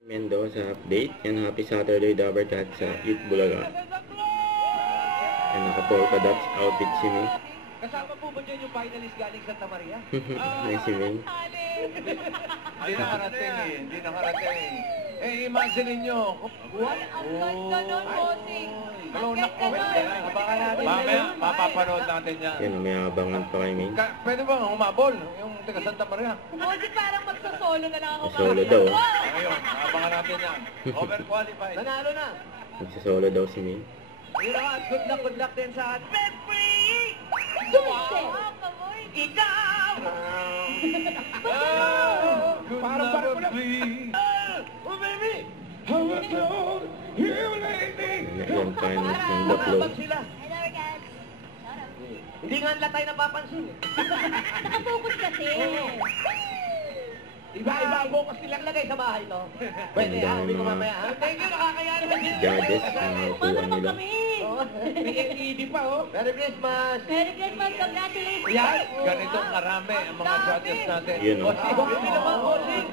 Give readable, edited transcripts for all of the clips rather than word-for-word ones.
Mendoza update. Yan, happy Saturday Dabber Cat sa Eat Bulaga. Yan, naka-polka dots outfit si May. Kasama po ba dyan yung finalist galing Santa Maria? May si May. Hindi nakarating eh. Hindi nakarating. Eh, imagine ninyo. What? Ang ganda nun, bossing. Hello, Ang naku. ganda nun. Abangan natin. Mamaya, mapapanood natin yan. Yan, may abangan pa kay May. Pwede ba humabol? Yung taga Santa Maria. Bossing parang magsasolo na lang ako. Solo daw. Ayun, abangan natin yan. Overqualified. Nanalo na. Nagsasolo daw si May. Yun naman, good luck din sa atin. Free! Dulce! Kamoy! Ikaw! Parang barko lang. Oh, baby! How was all you lady? Yan, finals ng The Flow. Hello, guys. Hindi nga nila tayo napapansin eh. Nakafocus kasi. Iba-iba ang bukas nilang lagay sa bahay to. Pwede ha, hindi ko mamaya ha. Thank you, nakakaya naman dito. Judges, ang Paano upuan naman nila. kami? May LED pa oh. Merry Christmas! Merry Christmas, congratulations. Yan, ganitong karami ang mga judges natin. Yun, oh. Hindi naman bossing.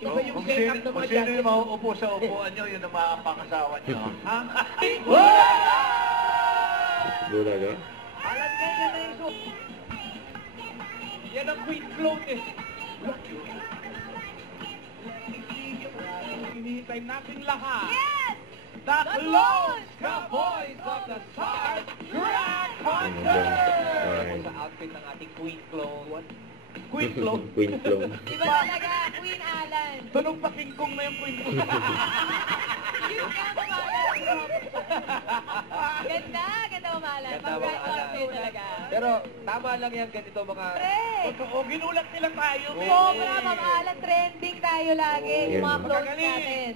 Iba yung Kung setup ng sino mga yung judges. mauupo sa upuan nyo, yun ang makakasawa nyo. Ha? Bulaga. Alam niya yan na yung suit. Yan ang queen float eh. Hinihintay natin lahat. Yes! The Close Cowboys of the Stars Grand Concert! Sa outfit ng ating queen clone. Queen clone? Queen Flow. Iba talaga, Queen Alan. Tunog pa King Kong na yung queen ko. Yun nga, mamalan. Ganda, ganda mamalan. Ganda, Pag-grand mamalan. concert talaga. Pero tama lang yan ganito mga... Pre! Totoo, ginulat nila tayo. Sobra, mamalan. Trending tayo lagi. Yung mga Yeah. clothes natin.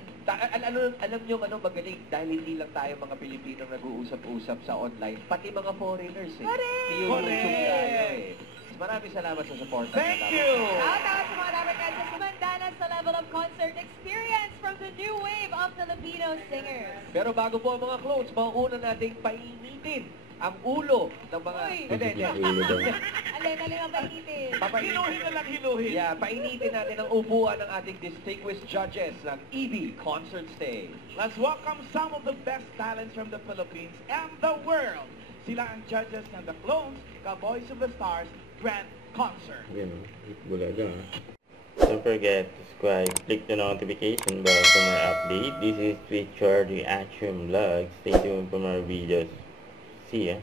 Alam nyo ano magaling dahil hindi lang tayo mga Pilipino nag-uusap-usap sa online, pati mga foreigners eh. Correct! YouTube tayo eh. Maraming salamat sa support. Thank you! Shout-out sa mga dapat guys sa Sumandanas sa level of concert experience from the new wave of Filipino singers. Pero bago po ang mga clothes, mauuna nating painitin ang ulo ng mga... Uy. Hindi. Ulo daw. Alin ang painitin. Hinuhin na lang, hinuhin. Yeah, painitin natin ang upuan ng ating distinguished judges ng EB Concert Stage. Let's welcome some of the best talents from the Philippines and the world. Sila ang judges ng The Clones, Cowboys of the Stars Grand Concert. Yan, Eat Bulaga. Don't forget to subscribe, click the notification bell for more update. This is Twitch Reaction Vlog. Stay tuned for more videos. See ya.